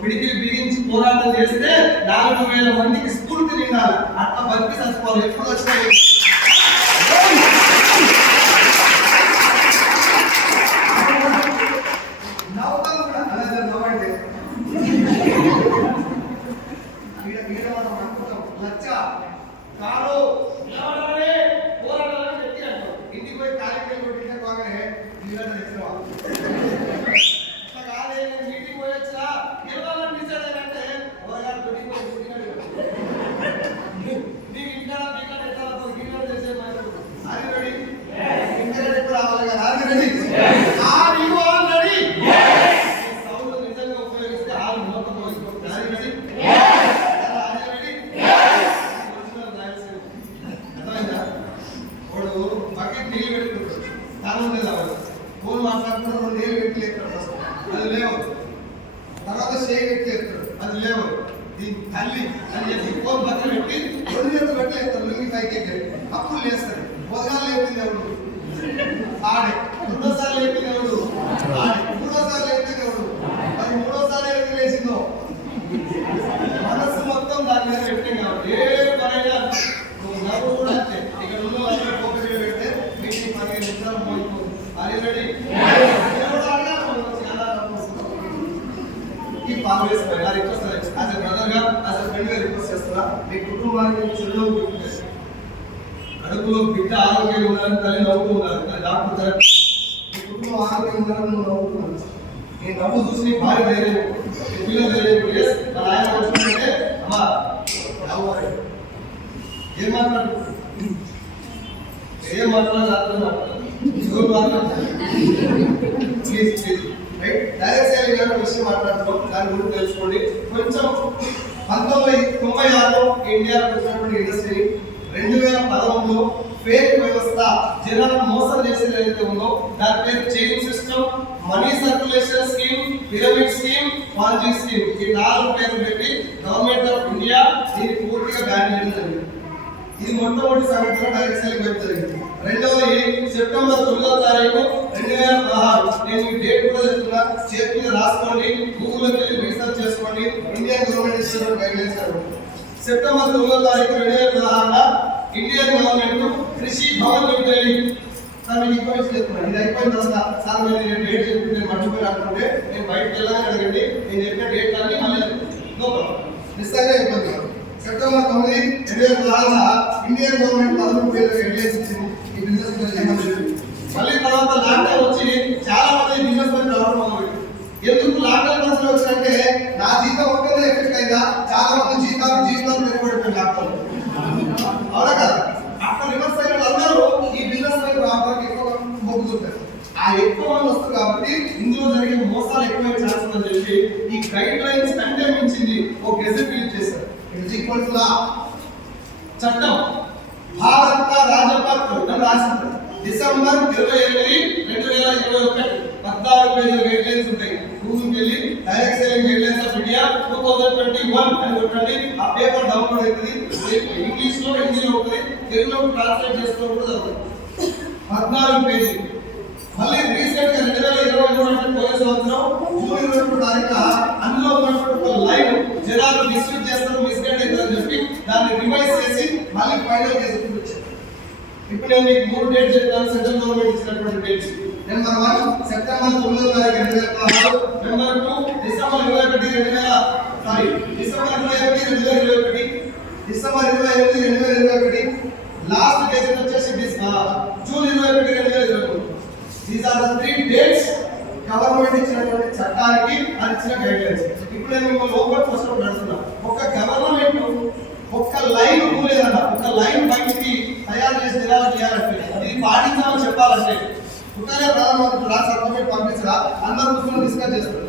పిడికిలు బిగించి పోరాటం చేస్తే నాలుగు వేల మందికి స్ఫూర్తి నిండాలి అట్లా బతికి చచ్చిపోవాలి. ఎప్పుడు వచ్చినా నవ్వుతాం కూడా అదే అదే నవ్వండి ఈడ ఈడ మనం అనుకుంటాం లచ్చ కాదు నిలబడాలి పోరాడాలని గట్టి అంటాం ఇంటికి పోయి కార్యక్రమం కొట్టిన బాగానే ఈడ తెచ్చినవా అట్లా కాదే నేను మీటింగ్ పోయొచ్చా నిలవాలని డిసైడ్ అయ్యానంటే ఎవరిగాడు మీటింగ్ పోయి కూర్చున్నాడు. నీకు ఇంకా మీకు ఎట్లా వస్తుంది? గిన్నెలు చేసే మాట్లాడు. Are you ready? ఇంకా ఎక్కువ రావాలి కదా. Are you ready? Are you all ready? ఈ sound నిజంగా ఉపయోగిస్తే ఆరు మూలకం వేసుకోవచ్చు. Are you ready? Are you ready? Original Rayalaseema. అర్థమైందా? వాడు బకెట్ నీళ్ళు పెట్టుకుంటాడు తాను లేదా వాడు ఫోన్ మాట్లాడుకుంటూ రెండు నీళ్ళు పెట్టి లేపుతాడు ఫస్ట్ అది లేవు తర్వాత షేక్ పెట్టి లేపుతాడు అది లేవు దీని తల్లి అని చెప్పి ఫోన్ పక్కన పెట్టి రెండు చేతులు పెట్టి లేపుతాడు లుంగి పైకి ఎక్కాడు అప్పుడు లేస్తాడు మొదలు లేపింది ఎవడు ఆడే రెండోసారి లేపింది ఎవడు ఆడే మూడోసారి లేపింది ఎవడు మరి మూడోసారి ఎందుకు లేచిందో మనసు మొత్తం దాని మీద పెట్టింది కాబట్టి ఏ పనైనా నువ్వు నవ్వు కూడా అంతే ఇక్కడ ఉన్న వాళ్ళని ఫోకస్ పెడితే మీకు పదిహేను నిమిషాలు మోయిపోతుంది అది రెడీ ఈ పాలు వేసుకోవాలి నా రిక్వెస్ట్ యాజ్ ఎ బ్రదర్గా యాజ్ ఎ ఫ్రెండ్గా రిక్వెస్ట్ చేస్తున్నా మీ కుటుంబానికి చెడులో కడుపులో బిడ్డ ఆరోగ్యంగా ఉండాలని నవ్వుతూ ఉన్నారు కానీ డాక్టర్ థెరపీ మీ కుటుంబం ఆరోగ్యంగా ఉండాలని నువ్వు నవ్వుతున్నాను నేను నవ్వు చూసి భార్య ధైర్యం పిల్లలు ధైర్యం ఎస్ మా నాయన వచ్చిందంటే అమ్మా నవ్వాలి ఏం మాట్లాడు? ఏం మాట్లాడాలి please please. Right? Direct selling అనే విషయం మాట్లాడుతున్నాం దాని గురించి తెలుసుకోండి. కొంచెం పంతొమ్మిది తొంభై ఆరులో ఇండియాలో వచ్చినటువంటి ఇండస్ట్రీ రెండు వేల పదమూడులో ఫేక్ వ్యవస్థ జనాలను మోసం చేసేది ఏదైతే ఉందో దాని పేరు chain system money circulation scheme pyramid scheme ponzi scheme. ఈ నాలుగు పేర్లు పెట్టి గవర్నమెంట్ ఆఫ్ ఇండియా దీన్ని పూర్తిగా బ్యాన్ చేయడం జరిగింది. ఇది మొట్టమొదటి సంఘటన డైరెక్ట్ సెల్లింగ్ వైపు జరిగింది. రెండవది సెప్టెంబర్ తొమ్మిదవ తారీఖు రెండు వేల పదహారు. నేను ఈ డేట్ కూడా చెప్తున్నా. చేతి మీద రాసుకోండి గూగుల్లోకి వెళ్ళి రీసెర్చ్ చేసుకోండి. ఇండియన్ గవర్నమెంట్ ఇచ్చిన గైడ్లైన్స్ సెప్టెంబర్ తొమ్మిదవ తారీఖు రెండు వేల పదహారున Indian government Krishi Bhavan limited sir మీకు ఇన్ఫర్మేషన్ చెప్తున్నాను ఇది అయిపోయిన తర్వాత సార్ మరి నేను డేట్ చెప్పి నేను మర్చిపోయి అనుకుంటే నేను బయటకు వెళ్ళాలని అడగండి. నేను చెప్పిన డేట్ అన్ని మళ్ళీ మిస్ అయితే ఇబ్బంది సెప్టెంబర్ తొమ్మిది రెండు వేల పదహారున ఇండియన్ గవర్నమెంట్ పదమూడు వేల గైడ్లైన్స్ ఇచ్చింది. ఈ బిజినెస్ మళ్ళీ తర్వాత లాక్డౌన్ వచ్చి చాలా మంది బిజినెస్ మెన్ రావడం మొదలుపెట్టారు ఎందుకు లాక్డౌన్ పరిస్థితులు వచ్చినంటే నా జీతం ఒక్కదే ఎఫెక్ట్ అయిందా? చాలా మంది జీతాలు జీతాలు పెరుగుబడిపోయింది లాక్డౌన్ అవునా కదా అక్కడ రివర్స్ అయిన వాళ్ళందరూ ఈ బిజినెస్ వైపు రావడానికి ఎక్కువ మొగ్గు ఆ ఎక్కువ మంది వస్తుంది కాబట్టి ఇందులో జరిగే మోసాలు ఎక్కువ ఛాన్స్ ఉందని చెప్పి ఈ గైడ్ లైన్స్ కంటే మించింది ఒక గెజెట్ రిలీజ్ చేశారు ఇట్ ఈక్వల్ టు లా చట్టం. భారత రాజపత్రం అని రాసింది. డిసెంబర్ ఇరవై ఎనిమిది రెండు వేల ఇరవై ఒకటి పద్నాలుగు పేజీల గైడ్ లైన్స్ ఉంటాయి. గూగుల్కి వెళ్ళి direct selling guide of India two thousand twenty one అని కొట్టండి ఆ పేపర్ డౌన్లోడ్ అవుతుంది. ఇంగ్లీష్ హిందీలో ఉంటుంది తెలుగులో ట్రాన్స్లేట్ చేసుకోవడం కూడా జరుగుతుంది. పద్నాలుగు పేజీ మళ్ళీ రీసెంట్గా రెండు వేల ఇరవై మూడు అంటే సంవత్సరం జూన్ ఇరవై మూడు తారీఖున అందులో ఉన్నటువంటి జనాలు మిస్యూజ్ చేస్తారు మిస్గైడ్ అవుతారని చెప్పి దాన్ని రివైజ్ చేసి మళ్ళీ ఫైనల్ ఇప్పుడు నేను మీకు మూడు డేట్స్ చెప్తాను సెంట్రల్ గవర్నమెంట్ ఇచ్చినటువంటి డేట్స్ నెంబర్ వన్ సెప్టెంబర్ తొమ్మిదో తారీఖు రెండు వేల పదహారు నెంబర్ టూ డిసెంబర్ ఇరవై ఒకటి రెండు వేల సారీ డిసెంబర్ ఇరవై ఒకటి రెండు వేల ఇరవై ఒకటి డిసెంబర్ ఇరవై ఎనిమిది రెండు వేల ఇరవై ఒకటి. లాస్ట్ డేట్ వచ్చేసి జూన్ ఇరవై ఒకటి రెండు వేల ఇరవై ఒకటి these are the three dates government ఇచ్చినటువంటి చట్టానికి అది ఇచ్చిన గైడ్లైన్స్ ఇప్పుడు నేను మిమ్మల్ని ఓపెన్ ఫస్ట్ నడుస్తున్నా. ఒక గవర్నమెంట్ ఒక్క లైన్ లేదన్న ఒక లైన్ బయటికి తయారు చేసి ఎలా చేయాలంటే అది పాటించాలని చెప్పాలంటే పుట్టారే ప్రధానమంత్రి రాష్ట్ర అర్థమేట్ పంపించరా? అందరూ కూర్చొని డిస్కస్ చేస్తారు.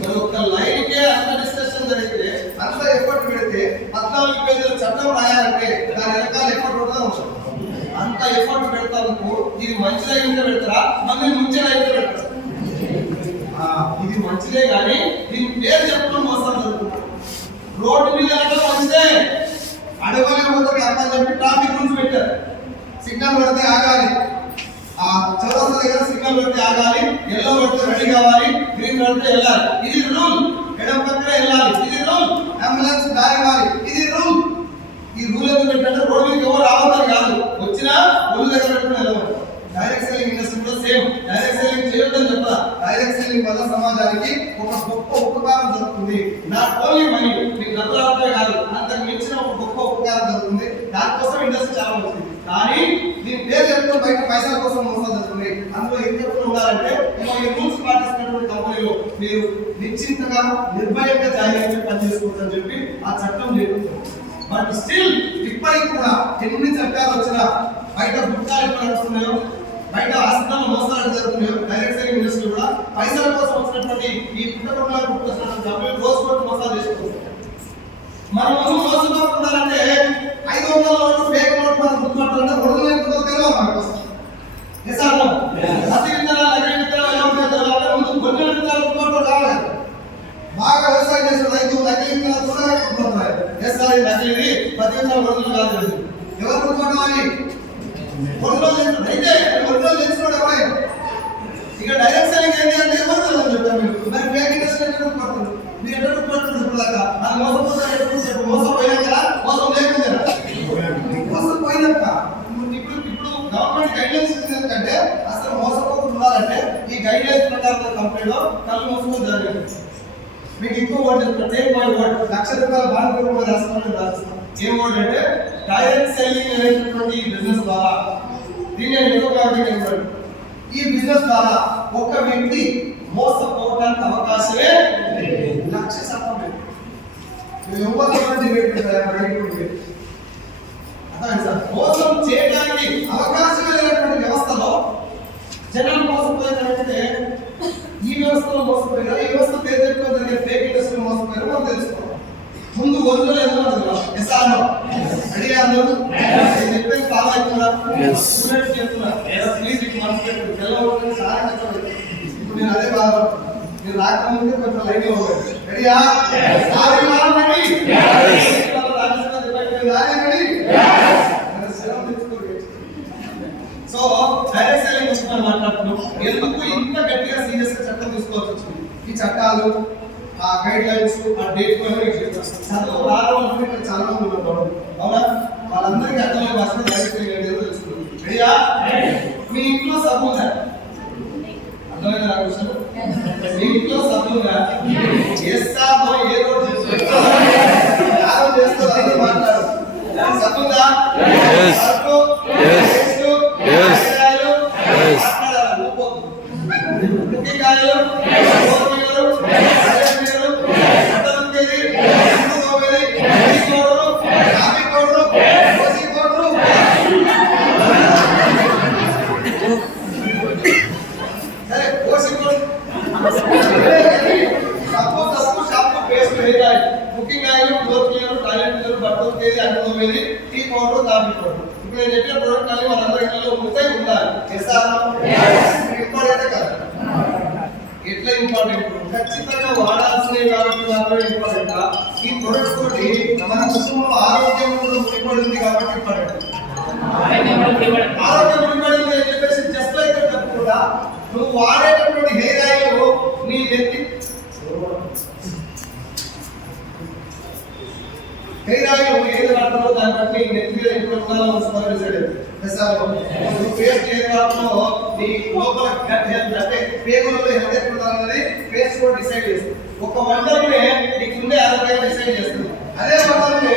మరి ఒక్క లైన్ కే అంత డిస్కషన్ జరిగితే అంత ఎఫర్ట్ పెడితే పద్నాలుగు పేజీల చట్టం రాయాలంటే దాని వెనకాల ఎఫర్ట్ ఉంటుంది అవసరం అంత ఎఫర్ట్ పెడతాను ఇది మంచిగా అయితే పెడతారా? మళ్ళీ ముంచేలా అయితే పెడతారా? ఇది మంచిదే కానీ దీని పేరు చెప్పడం మోసం జరుగుతుంది రోడ్డు మీద మంచిదే అడవులు పోతే అర్థం చెప్పి ట్రాఫిక్ రూల్స్ పెట్టారు. సిగ్నల్ పడితే ఆగాలి. ఆ చౌరస్తా దగ్గర సిగ్నల్ పెడితే ఆగాలి ఎల్లో పెడితే రెడీ కావాలి గ్రీన్ పెడితే వెళ్ళాలి. ఇది రూల్. ఎడమ పక్కన వెళ్ళాలి. ఇది రూల్. అంబులెన్స్ దారి ఇవ్వాలి ఇది రూల్. ఈ రూల్ ఎందుకు పెట్టంటే రోడ్డు మీద ఎవరు రావద్దని కాదు. వచ్చినా ఒళ్ళు దగ్గర పెట్టుకుని వెళ్ళవాలి డైరెక్ట్ సెల్లింగ్ ఇండస్ట్రీ కూడా సేమ్ డైరెక్ట్ సెల్లింగ్ చేయొద్దని చెప్పా డైరెక్ట్ సెల్లింగ్ వల్ల సమాజానికి ఒక గొప్ప ఉపకారం జరుగుతుంది. నాట్ ఓన్లీ మనీ మీకు డబ్బులు కాదు అంతకు మించిన ఒక గొప్ప ఉపకారం జరుగుతుంది. దానికోసం ఇండస్ట్రీ చాలా ఉంటుంది కానీ దీని పేరు చెప్పుకొని బయట పైసల కోసం మోసం జరుగుతుంది. అందులో ఏం చెప్పుకుని ఉండాలంటే ఏమో ఈ రూల్స్ పాటిస్తున్నటువంటి కంపెనీలో మీరు నిశ్చింతగా నిర్భయంగా జాగ్రత్తగా పనిచేసుకోవచ్చు అని చెప్పి ఆ చట్టం చెప్తుంది. బట్ స్టిల్ ఇప్పటికి కూడా ఎన్ని చట్టాలు వచ్చినా బయట గుట్టాలు ఎప్పుడు నడుస్తున్నాయో బయట హాస్పిటల్ మోసాలు జరుగుతున్నాయో. డైరెక్ట్ సెల్లింగ్ ఇండస్ట్రీ కూడా పైసల కోసం వచ్చినటువంటి ఈ పుట్టకుండా కంపెనీ రోజు కొట్టి మోసాలు చేసుకుంటున్నారు మనం మోసపోకుండాలంటే ఐదు వందల నోట్లు ఫేక్ నోట్ మనం గుర్తుపట్టాలంటే ఒరిజినల్ తెలియదు మనకు విత్తనాలు విత్తనాలు ఎలా ఉంటాయో ముందు విత్తనాలు గుర్తుపట్టడం బాగా వ్యవసాయం చేసిన రైతు నకిలీ విత్తనాలు త్వరగా గుర్తుపడతారు ఎస్ సార్ ఇది నకిలీది పది విత్తనాలు ఒరిజినల్ కాదు. ఇది. ఎవరు గుర్తుపట్టాలి ఒరిజినల్ తెలిసిన రైతే ఎవరైనా ఇక డైరెక్ట్ సెల్లింగ్ ఏంటి అంటే ఎవరు తెలియదు చెప్పాను మీరు మరి ఫేక్ ఇండస్ట్రీ ఎక్కడ గుర్తుపడుతుంది మీరు ఎక్కడ గుర్తుపడుతుంది ఇప్పుడు దాకా అది మోసపోతారు ఎక్కడ చెప్పు మోసం లేకుండా మోసం ఇప్పుడు ఇప్పుడు గవర్నమెంట్ గైడ్లైన్స్ ఇచ్చింది ఎందుకంటే అసలు మోసపోకుండా ఉండాలంటే ఈ గైడ్లైన్స్ ప్రకారం కంపెనీలో కళ్ళు మోసపోతే జరిగింది మీకు ఇంకో వర్డ్ చెప్తాను టేక్ మై వర్డ్ లక్ష రూపాయల బాండ్ పేపర్ రాసుకోండి రాస్తాను ఏం వర్డ్ డైరెక్ట్ సెల్లింగ్ అనేటటువంటి ఈ బిజినెస్ ద్వారా దీన్ని నేను ఇంకో కారణం ఈ బిజినెస్ ద్వారా ఒక వ్యక్తి మోసపోవడానికి అవకాశమే లక్ష శాతం మోసం చేయడానికి అవకాశమే లేనటువంటి వ్యవస్థలో జనాలు మోసపోయినట్లయితే ఈ వ్యవస్థలో మోసపోయినా ఈ వ్యవస్థ పేరు జరిగే ఫేక్ ఇండస్ట్రీ మోసపోయినా మనం తెలుసుకోవాలి ముందు వదిలో ఏదో ఎస్ ఆర్ నో రెడీ అందరూ? నేను చెప్పేది ఫాలో అవుతున్నా స్టూడెంట్స్ చెప్తున్నా. ప్లీజ్ ఇట్ మనసు పెట్టు. తెల్లవారు సారా కష్టపడి. ఇప్పుడు నేను అదే బాధ. మీరు రాకముందే కొంచెం లైన్లో ఉండండి. రెడీయా sorry ready so direct selling మాట్లాడుతున్నాం. ఎందుకు ఇంత గట్టిగా సీరియస్గా చట్టం తీసుకోవాల్సి వచ్చింది? ఈ చట్టాలు ఆ గైడ్ లైన్స్ ఆ డేట్ కూడా చదువు రాదు అంటే ఇక్కడ చాలా మంది ఉన్నారు. అవునా? వాళ్ళందరికీ అర్థమయ్యే భాష డైరెక్ట్ సెల్లింగ్ అనేది తెలుసుకుంది రెడీయా మీ ఇంట్లో ఉందా? అర్థమైందా విషయం మీ ఇంట్లో సబ్బు ఉందా? ఎస్ ఆర్ నో ఏ రోజు చేస్తారు చేస్తారు అందరూ మాట్లాడు సబ్బు నువ్వు వాడేటటువంటి హెయిర్ ఆయిల్ నీ నెత్తి హెయిర్ ఆయిల్ ఏది వాడుతున్నావు దాన్ని బట్టి నీ నెత్తి మీద ఎప్పుడు ఉండాలో మున్సిపల్ డిసైడ్ నువ్వు పేస్ట్ ఏది వాడుతున్నావో నీ లోపల గట్ హెల్త్ అంటే పేగులలో హెల్త్ ఎక్కువ ఉండాలనేది పేస్ట్ కూడా డిసైడ్ చేస్తుంది. ఒక వంటనే నీకు ఉండే ఆరోగ్యాన్ని డిసైడ్ చేస్తుంది. అదే వంటనే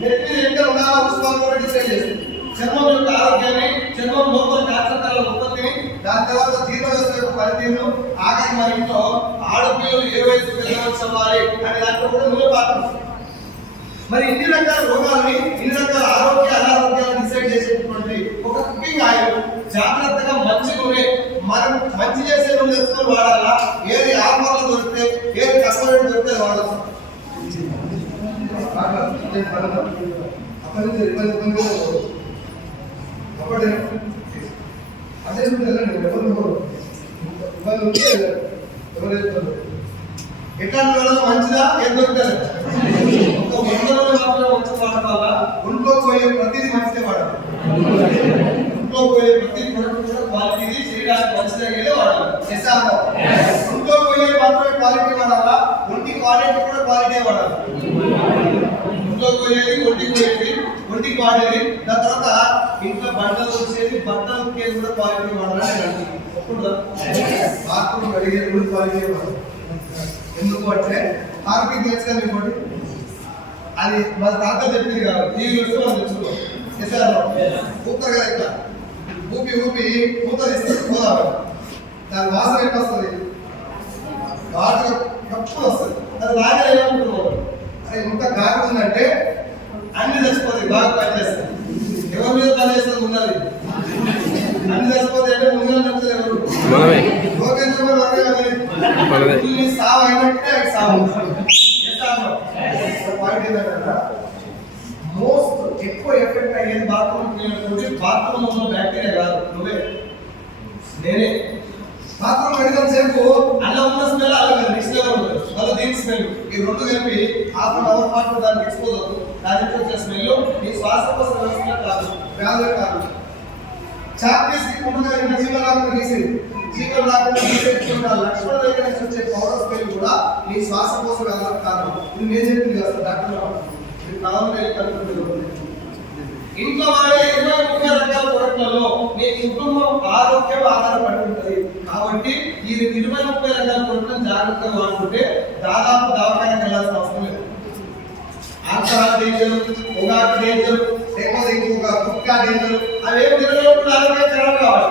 నెత్తి మీద ఎంత ఉండాలో మున్సిపల్ కూడా డిసైడ్ చేస్తుంది. చర్మం యొక్క ఆరోగ్యాన్ని చర్మం లోపల కాన్సర్తాల ఉత్పత్తిని దాని తర్వాత జీర్ణ వ్యవస్థ యొక్క పనితీరును ఆఖరి మన ఇంట్లో ఆడపిల్లలు ఏ వయసు పిల్లవచ్చు అవ్వాలి అనే దాంట్లో కూడా మీరు పాత్ర మరి ఇన్ని రకాల రోగాల్ని ఇన్ని రకాల ఆరోగ్య అనారోగ్యాలను డిసైడ్ చేసేటటువంటి ఒక కుకింగ్ ఆయిల్ జాగ్రత్తగా మంచి నూనె మనం మంచి చేసే నూనె తెచ్చుకొని వాడాలా? ఏది ఆఫర్లో దొరికితే ఏది తక్కువ రేటు దొరికితే వాడచ్చు. అప్పటి నుంచి ఇబ్బంది ఇబ్బందిగా అప్పటి అదే వెళ్ళండి ఎవరు ఇబ్బంది ఉంటే ఎవరు వెళ్తారు ఎట్లాంటి వాళ్ళకి మంచిదా ఏం దొరుకుతుంది ఒక వంద రోజులు మాత్రమే మంచి వాడటం వల్ల ఒంట్లో పోయే ప్రతిదీ మంచిదే వాడాలి ఒంట్లో పోయే ప్రతి ప్రొడక్ట్ కూడా శరీరానికి మంచిది అయ్యేది వాడాలి చేసాము ఇంట్లో పోయే మాత్రమే క్వాలిటీ వాడాలా ఒంటి క్వాలిటీ కూడా క్వాలిటీ వాడాలి ఇంట్లో పోయేది ఒంటికి పోయేది ఒంటికి వాడేది. దాని తర్వాత ఇంట్లో బట్టలు వచ్చేది బట్టలు ఉతికేది కూడా క్వాలిటీ వాడాలని నేను అంటున్నాను. బాత్రూమ్ కడిగేది కూడా క్వాలిటీ వాడాలి ఎందుకు అంటే హార్పిక్ తెలుసు కదా మీకు? అది మన తాత చెప్పింది కాదు ఈ వస్తే మనం తెచ్చుకోవాలి చేశారు కదా ఇట్లా. ఊపి ఊపి మూత ఇస్తే పోదాం. దాని వాసన ఎట్లా వస్తుంది? ఘాటుగా కప్పుడు వస్తుంది. అది రాగా ఏమనుకుంటున్నావు అరే ఇంత ఘాటు ఉందంటే అన్ని చచ్చిపోతాయి బాగా పనిచేస్తాయి ఎవరి మీద పనిచేస్తుంది ఉన్నది? అన్ని చచ్చిపోతాయి అంటే ముందు చెప్తారు ఎవరు. లోకేంద్ర అదే. సావు అయినట్టే అది సావు పాయింట్ ఏంటంటే మోస్ట్ ఎక్కువ ఎఫెక్ట్ అయ్యేది బాత్రూమ్ క్లీనర్ బాత్రూమ్ ఉన్న బ్యాక్టీరియా కాదు నువ్వే నేనే బాత్రూమ్ కడిగిన సేపు అలా ఉన్న స్మెల్ అలా కాదు నెక్స్ట్ లెవెల్ ఉంటుంది మళ్ళీ దీని స్మెల్ ఈ రెండు కలిపి హాఫ్ అన్ అవర్ పాటు దానికి ఎక్స్పోజ్ అవుతుంది దాని నుంచి వచ్చే స్మెల్ నీ శ్వాసకోశ వ్యవస్థ కాదు వ్యాధులు కాదు చాక్పీస్కి ఉండగా ఇంకా గీసింది రాకుండా లక్ష్మణ దగ్గర నుంచి వచ్చే పౌడర్ స్మెల్ కూడా నీ శ్వాసకోశ వ్యాధులకు కారణం. ఇది నేను చెప్పింది కదా డాక్టర్ ఇంట్లో వాడే ఇరవై ముప్పై రకాల ప్రొడక్ట్లలో మీ కుటుంబం ఆరోగ్యం ఆధారపడి ఉంటుంది. కాబట్టి ఈ ఇరవై ముప్పై రకాల ప్రొడక్ట్లను జాగ్రత్తగా వాడుకుంటే దాదాపు దవాఖానకి వెళ్ళాల్సిన అవసరం లేదు. ఆల్కహాల్ డేంజర్ పొగాకు డేంజర్ లేకపోతే ఇంకొక గుట్కా డేంజర్ అవేం తినలేకుండా ఆరోగ్యం ఖరాబ్ కావాలి.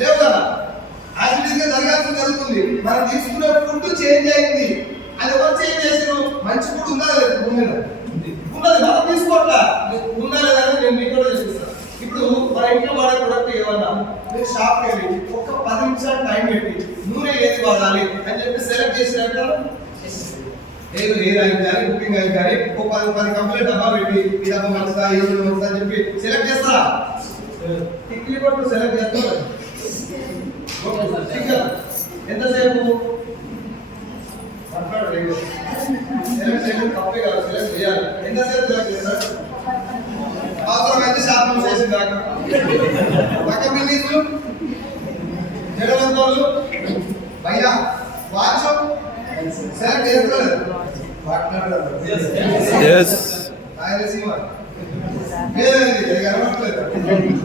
లేవు కదా? యాక్చువల్గా గా జరగాల్సింది జరుగుతుంది. మనం తీసుకునే ఫుడ్ చేంజ్ అయింది. అది ఎవరు చేంజ్ చేసారు మంచి ఫుడ్ ఉందా లేదా? భూమి మీద ఉన్నది మనం తీసుకోవట్లా? ఉందా లేదా నేను మీకు కూడా చూపిస్తాను. ఇప్పుడు మన ఇంట్లో వాడే ప్రొడక్ట్ ఏమన్నా? మీరు షాప్ వెళ్ళి ఒక పది నిమిషాలు టైం పెట్టి నూనె ఏది వాడాలి అని చెప్పి సెలెక్ట్ చేసినట్టు ఏదో హెయిర్ ఆయిల్ కానీ కుకింగ్ ఆయిల్ కానీ ఒక పది పది కంపెనీ డబ్బా పెట్టి ఈ డబ్బా మంచిదా రోజు మంచిదా అని చెప్పి సెలెక్ట్ చేస్తారా? టిక్లీ కొట్టు సెలెక్ట్ చేస్తారు. ఎంతసేపు మాట్లాడు సెలెక్ట్ చేయడం తప్పే కాదు సెలెక్ట్ చేయాలి ఎంతసేపు సెలెక్ట్ చేస్తారు అవసరమైతే శాతం చేసిన దాకా పక్క బిల్డింగ్లు జడవంతోళ్ళు భయ్యా వాచ్ సెలెక్ట్ చేసుకోలేదు మాట్లాడలేదు Yes. రాయలసీమ లేదండి ఇది కనబడట్లేదు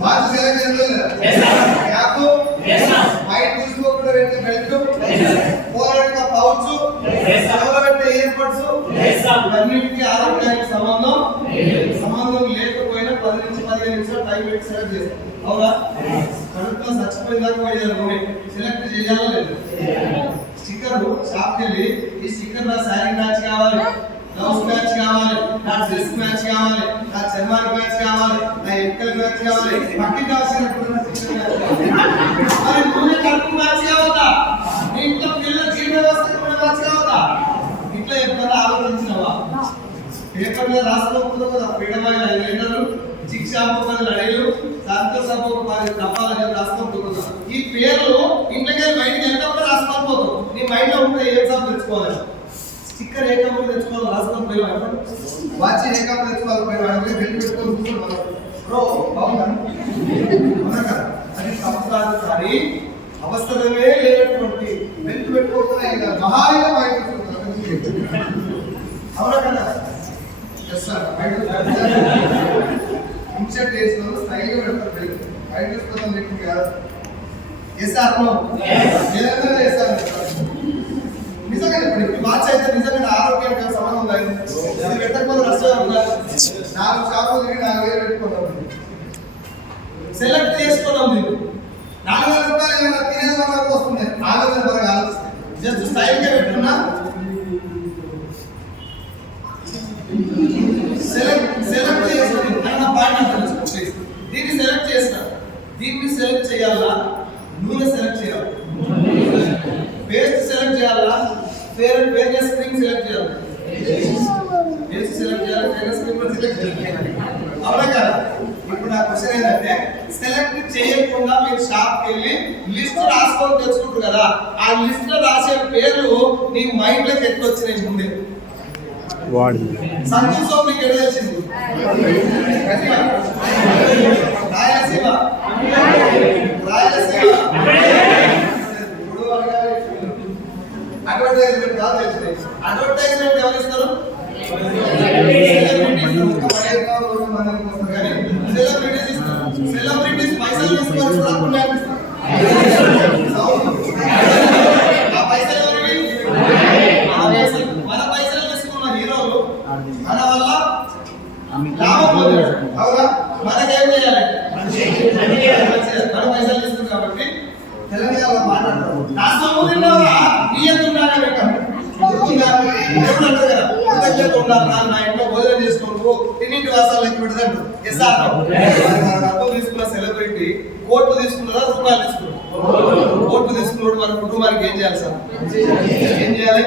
వాచ్ సెలెక్ట్ చేసుకోలేదు క్యాప్ వైట్ చూసుకోకుండా పెట్టే బెల్ట్ పోరాట పౌచ్ పెట్టే అన్నిటికీ ఆరోగ్యానికి సంబంధం. సంబంధం లేకపోయినా పది నుంచి పదిహేను నిమిషాలు టైం పెట్టి సెలెక్ట్ చేస్తాం అవునా? కడుపులో చచ్చిపోయిన దాకా పోయేది నూనె సెలెక్ట్ చేయాలా లేదు? స్టిక్కర్ షాప్కి వెళ్ళి ఈ స్టిక్కర్ నా శారీ మ్యాచ్ కావాలి. బ్లౌజ్ మ్యాచ్ కావాలి నా డ్రెస్ మ్యాచ్ కావాలి నా చర్మానికి మ్యాచ్ కావాలి నా ఎక్కల మ్యాచ్ కావాలి పక్కి కావాల్సినప్పుడు మరి నూనె కడుపు మ్యాచ్ కావద్దా? మీ ఇంట్లో పిల్లల జీవ వ్యవస్థకు కూడా మ్యాచ్ కావద్దా? ఇంట్లో ఎప్పుడైనా ఆలోచించినవా? పేపర్ మీద రాసుకోకూడదు కదా ఫ్రీడమ్ ఐదు లీటర్లు పది ఒక పది డబ్బాలు రాసుకోకూడదు ఈ పేర్లు ఇంట్లోకి వెళ్ళి బయటికి వెళ్తామని నీ మైండ్లో ఉంటే ఏ తెచ్చుకోవాలి స్టిక్కర్ ఏ కంపెనీ తెచ్చుకోవాలి? పోయి వాచ్ ఏ కంపెనీ తెచ్చుకోవాలి పోయి వాడి బెల్ట్ పెట్టుకొని కూర్చోవాలి బ్రో బాగుందా? అది కాదు? కానీ అవసరమే లేనటువంటి బెల్ట్ పెట్టుకోకుండా మహాయిగా బయట అవునా కదా? ఎస్ సార్ బయట ఇన్సెట్ చేసిన స్టైల్గా పెడతారు బయట కాదు సార్ సార్ నిజంగా ఇప్పుడు వాచ్ అయితే ఇది పెట్టకపోతే నష్టం నాలుగు షాపులు తిరిగి నాలుగు వేలు పెట్టుకున్నాం సెలెక్ట్ చేసుకున్నాం మీరు నాలుగు వేల రూపాయలు ఏమైనా తినేది వస్తుంది ఆలోచన పరంగా ఆలోచిస్తే జస్ట్ స్టైల్గా పెట్టుకున్నా సెలెక్ట్ సెలెక్ట్ చేసుకుని అన్న పాయింట్ అర్థం చేసుకో, please. దీన్ని సెలెక్ట్ చేసిన దీన్ని సెలెక్ట్ చేయాలా నూనె పేరు ఫేర్నెస్ క్రీమ్ సెలెక్ట్ చేయాలి ఏం సెలెక్ట్ చేయాలి ఫేర్నెస్ క్రీమ్ కూడా సెలెక్ట్ చేయాలి అవునా కదా ఇప్పుడు నా క్వశ్చన్ ఏంటంటే సెలెక్ట్ చేయకుండా మీరు షాప్కి వెళ్ళి లిస్ట్ రాసుకొని తెచ్చుకుంటారు కదా ఆ లిస్ట్లో రాసే పేర్లు నీ మైండ్లోకి ఎట్లా వచ్చినాయి ముందే వాడి సంతూర్ సోప్ నీకు ఎక్కడ వచ్చింది గట్టిగా. రాయలసీమ రాయలసీమ ఇప్పుడు అడగాలి. అడ్వర్టైజ్మెంట్ కాదు తెలిసింది అడ్వర్టైజ్మెంట్ ఎవరు ఇస్తారు సెలబ్రిటీస్ ఇస్తారు సెలబ్రిటీస్ పైసలు తీసుకొని రాకుండా అనిపిస్తారు. అవును. ఆ పైసలు ఎవరివి? ఆ పైసలు మన పైసలు తీసుకున్న హీరోలు మన వల్ల లాభం పొందారు అవునా మనకేం చేయాలి మన పైసలు తీసుకున్నాం కాబట్టి తెలంగాణలో మాట్లాడతారు రాష్ట్రం ఊరిలోరా నీయతుండాలి పెట్టండి గుర్తుందా? దేవుడు అంటారు కదా, కృతజ్ఞత ఉండాలి నా నా ఇంట్లో భోజనం చేసుకోను. ఎన్నింటి వాసాలు లెక్క పెడతాడు తీసుకున్న సెలబ్రిటీ కోట్లు తీసుకున్నారా రూపాయలు తీసుకున్నారు? కోట్లు తీసుకున్నాడు మన కుటుంబానికి ఏం చేయాలి సార్? ఏం చేయాలి?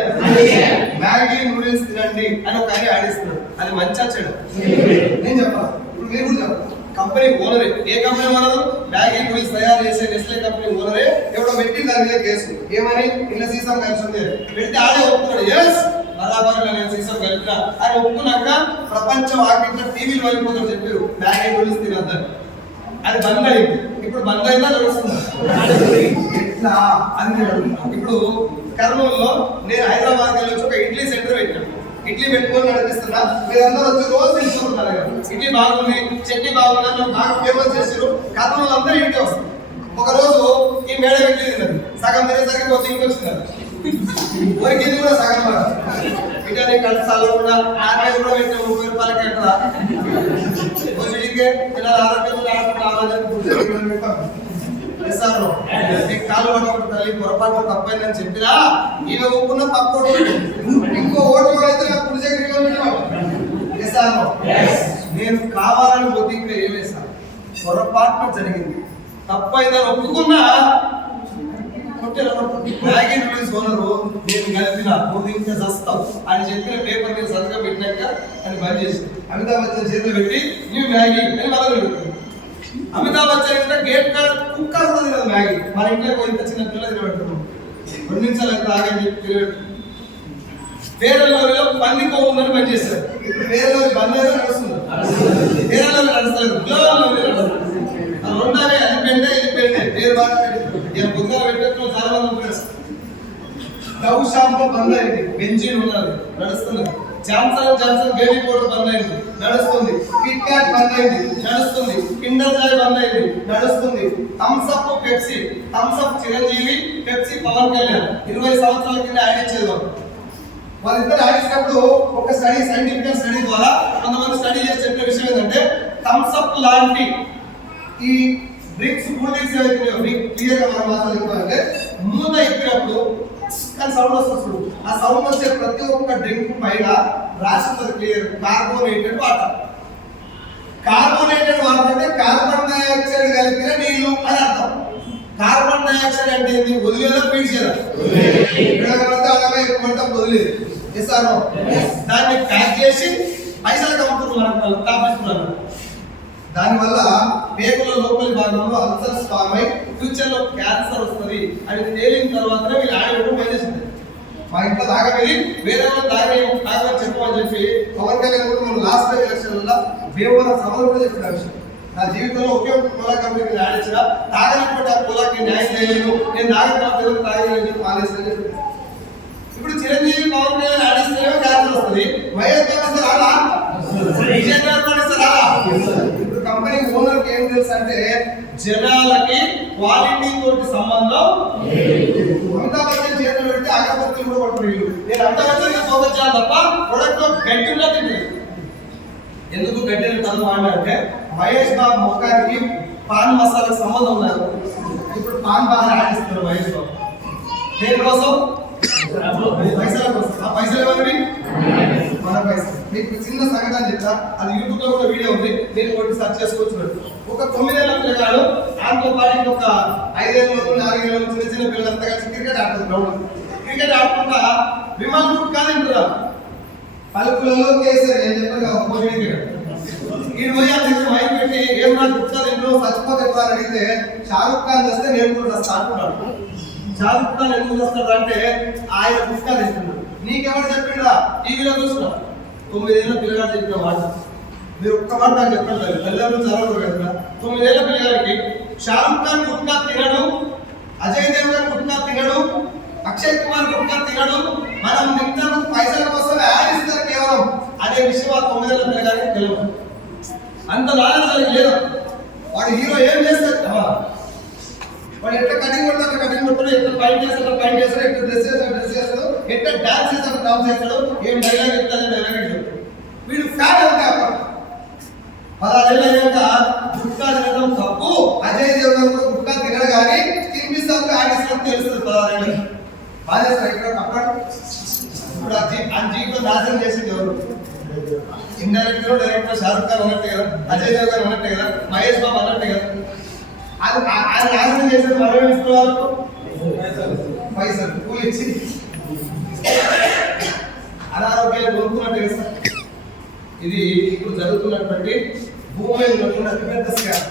మ్యాగీ నూడిల్స్ తినండి అని ఒక ఆయన ఆడిస్తున్నాడు అది మంచిగా చెడు? నేను చెప్పాలి ఇప్పుడు మీరు కూడా చెప్పాలి కంపెనీ ఓనరే ఏ? కంపెనీ ఓనరు మ్యాగీ నూడిల్స్ తయారు చేసే నెస్లే కంపెనీ ఓనరే ఎవడో పెట్టింది దాని మీద కేసు. ఏమని? ఇన్న సీసం కలిసి ఉంది పెడితే ఆడే ఒప్పుకున్నాడు. ఎస్ బరాబర్ నేను సీసం కలిపిన అని ఒప్పుకున్నాక ప్రపంచం ఆకిట్ల టీవీలు వెళ్ళిపోతాడు చెప్పారు మ్యాగీ నూడిల్స్ తినద్దని అది బంద్ అయింది. ఇప్పుడు బంద్ అయిందా నడుస్తుందా ఎట్లా అని. ఇప్పుడు కర్నూలులో నేను హైదరాబాద్ వెళ్ళి వచ్చి ఒక ఇడ్లీ సెంటర్ పెట్టాను. ఇడ్లీ పెట్టుకొని నడిపిస్తున్నా. మీరందరూ వచ్చి రోజు తీసుకుంటున్నారు కదా. ఇడ్లీ బాగుంది చట్నీ బాగుంది బాగా ఫేమస్ చేసారు కర్నూలు అందరూ ఇంటికి వస్తారు. ఒక రోజు ఈ మేడ ఇడ్లీ తిన్నది. సగం తినే సగం పోతే ఇంకొచ్చింది ఉరికింది కూడా సగం కూడా ఇంకా నీ కళ్ళు చల్లకుండా నాన్ కూడా పెట్టిన ముప్పై రూపాయలకి ఎక్కడ పిల్లలు చేస్తారు నీకు కాలు పడకుండా తల్లి పొరపాటు తప్పైందని చెప్పినా ఈమె ఊపుకున్న పక్కోడు ఇంకో ఓటు కూడా అయితే నాకు చేశాను నేను కావాలని బుద్ధికి ఏమేశాను పొరపాటున జరిగింది. తప్పైందని ఒప్పుకున్నా. మ్యాగీ నూడిల్స్ ఓనరు నేను కలిపిన నువ్వు తింటే చస్తావు అని చెప్పిన పేపర్ మీద సరిగా పెట్టినాక అని బంద్ చేసి అమితాబ్ బచ్చన్ చేతులు పెట్టి న్యూ మ్యాగీ అని మొదలు పెట్టింది అమితాబ్ బచ్చన్ ఇంట్లో గేట్ కాడ కుక్క కూడా తినదు మ్యాగీ. మన ఇంట్లో ఇంత చిన్న పిల్లలు తినబెట్టుకున్నాం రెండు నిమిషాలు ఎంత ఆగని చెప్పి తినబెట్టు. పేరలో పంది కోవుందని ఉందని బంద్ చేశారు. పేరలో బంద్ అయితే నడుస్తుంది. పేరలో నడుస్తారు గ్లోబల్లో నడుస్తుంది. రెండవే అది పెండే ఇది పెండే. పేరు బాగా నేను ఇక బుద్ధగా చాలా మంది ఉంటారు. డవ్ షాంపూ బంద్ అయింది. బెంజీన్ ఉన్నది. నడుస్తుంది. జాన్సన్ జాన్సన్ బేబీ పౌడర్ బంద్ అయింది. నడుస్తుంది. కిట్ క్యాట్ బంద్ అయింది. నడుస్తుంది. కిండర్ జాయ్ బంద్ అయింది. నడుస్తుంది. Thums Up Pepsi Thums Up Chiranjeevi Pepsi Pawan Kalyan. ఇరవై సంవత్సరాల కింద యాడ్ ఇచ్చేది వాళ్ళు వాళ్ళిద్దరు ఆడిసినప్పుడు ఒక స్టడీ సైంటిఫిక్ స్టడీ ద్వారా కొంతమంది స్టడీ చేసి చెప్పిన విషయం ఏంటంటే థమ్స్ అప్ లాంటి ఈ డ్రింక్స్ కూల్ డ్రింక్స్ ఏవైతే మీకు క్లియర్గా మనం భాషలో మూత ఎక్కినప్పుడు కానీ సౌండ్ వస్తుంది ఆ సౌండ్ వచ్చే ప్రతి ఒక్క డ్రింక్ పైన రాసి clear carbonated water carbonated water అంటే కార్బన్ డైఆక్సైడ్ కలిపిన నీళ్ళు అని అర్థం. కార్బన్ డైఆక్సైడ్ అంటే ఏంటి వదిలేదా పీల్చేదా విడగబడితే అలాగే ఎక్కువ వదిలేదు ఎస్ దాన్ని ప్యాక్ చేసి పైసలు కమ్ముతున్నారు మనకు తాపిస్తున్నారు. దానివల్ల పేగుల లోపలి భాగంలో అల్సర్స్ ఫామ్ అయి ఫ్యూచర్లో క్యాన్సర్ వస్తుంది. అని తేలిన తర్వాత వీళ్ళు ఆడబెట్టడం పని మా ఇంట్లో తాగబెలి వేరే వాళ్ళు తాగే తాగని చెప్పమని చెప్పి పవన్ కళ్యాణ్ కూడా మనం లాస్ట్ టైం ఎలక్షన్ వల్ల భీమవరం సభలో కూడా చెప్పిన విషయం. నా జీవితంలో ఒకే ఒక పొలా కంపెనీ నేను ఆడించిన తాగనటువంటి ఆ కోలాకి న్యాయం చేయలేదు. నేను నాగరికత తాగలేదు చెప్పి ఇప్పుడు చిరంజీవి పవన్ కళ్యాణ్ ఆడిస్తేనే క్యాన్సర్ వస్తుంది. వైఎస్ కాంగ్రెస్ రాలా కాంగ్రెస్ రాలా? ఇప్పుడు కంపెనీ ఓనర్కి ఏం తెలుసు అంటే జనాలకి క్వాలిటీ తోటి సంబంధం అమితాబ్ బచ్చన్ చేతులు పెడితే అగరబత్తులు కూడా కొట్టుకుని నేను అమితాబ్ బచ్చన్ ఫోకస్ తప్ప ప్రొడక్ట్లో గడ్డి ఉన్నా ఎందుకు గడ్డలు తను అంటే మహేష్ బాబు ముఖానికి పాన్ మసాలాకు సంబంధం ఉన్నారు ఇప్పుడు పాన్ బాగా ఆడిస్తారు మహేష్ బాబు. దేనికోసం? పైసల కోసం. ఆ పైసలు ఎవరివి? మన పైసలు మీకు చిన్న సంగతి చెప్తా. అది యూట్యూబ్లో కూడా వీడియో ఉంది. నేను కొట్టి సెర్చ్ చేసుకోవచ్చు ఒక తొమ్మిదేళ్ళ పిల్లగాడు దాంతో పాటు ఇంకొక ఐదేళ్ళ నాలుగేళ్ళ చిన్న చిన్న పిల్లలంతా కలిసి క్రికెట్ ఆడుతుంది గ్రౌండ్ క్రికెట్ విమాన్ విమల్ గుట్కా తింటున్నారు పలుకులలో కేసీఆర్ ఏం చెప్పారు? ఈ పోయి ఆ మైక్ పెట్టి ఏం నాకు గుర్తుంది తింటూ చచ్చిపోతారు అడిగితే షారుఖ్ ఖాన్ వస్తే నేను కూడా వస్తా అంటున్నాడు. షారుఖ్ ఖాన్ ఎందుకు వస్తాడు అంటే ఆయన పుస్తకాలు ఇస్తున్నాడు నీకెవరు చెప్పిండ్రా టీవీలో చూస్తున్నా తొమ్మిదేళ్ళ పిల్లగాడు చెప్పిన మాట. మీరు ఒక్క మాట నాకు చెప్పండి తల్లిదండ్రులు చదవరు కదా తొమ్మిదేళ్ళ పిల్లగాడికి షారుఖ్ ఖాన్ గుట్కా తినడు అజయ్ దేవగన్ గుట్కా తినడు అక్షయ్ కుమార్ గుట్కా తినడు. మనం తింటాము పైసల కోసం యాడ్ ఇస్తారు కేవలం. అనే విషయం ఆ తొమ్మిదేళ్ళ పిల్లగాడికి తెలియదు. అంత నాలెడ్జ్ ఆయనకి లేదు. వాడు హీరో ఏం చేస్తాడు? వాడు ఎట్లా కటింగ్ కొడతాడు? కటింగ్ కొడతాడు ఎట్లా పైంట్ చేస్తాడు? పైంట్ చేస్తాడు? ఎట్లా డ్రెస్ చేస్తాడు? డ్రెస్ ఎట్లా డాన్స్ చేస్తాడు డాన్స్ చేస్తాడు ఏం డైలాగ్ చెప్తాడు డైలాగ్ చెప్తాడు వీడు ఫ్యాన్ అంతే అప్పుడు. పదహారేళ్ళ అయ్యాక గుట్కా తినడం తప్పు. అజయ్ దేవగన్ కూడా గుట్కా తినడు కానీ తినిపిస్తాం ఆడిస్తాం తెలుస్తుంది పదహారేళ్ళకి బాధేస్తారు ఇక్కడ అప్పుడు ఇప్పుడు ఆ జీవితం నాశనం చేసింది ఎవరు? ఇండైరెక్ట్లో డైరెక్ట్లో షారుఖ్ ఖాన్ ఉన్నట్టే కదా అజయ్ దేవ్ గారు ఉన్నట్టే కదా మహేష్ బాబు అన్నట్టే కదా. అది ఆయన నాశనం చేసేది మనం ఇస్తున్నారు పైసలు కూలి అనారోగ్యాలు కొనుక్కున్నట్టు తెలుసా? ఇది ఇప్పుడు జరుగుతున్నటువంటి భూమి మీద ఉన్నటువంటి అతిపెద్ద స్కామ్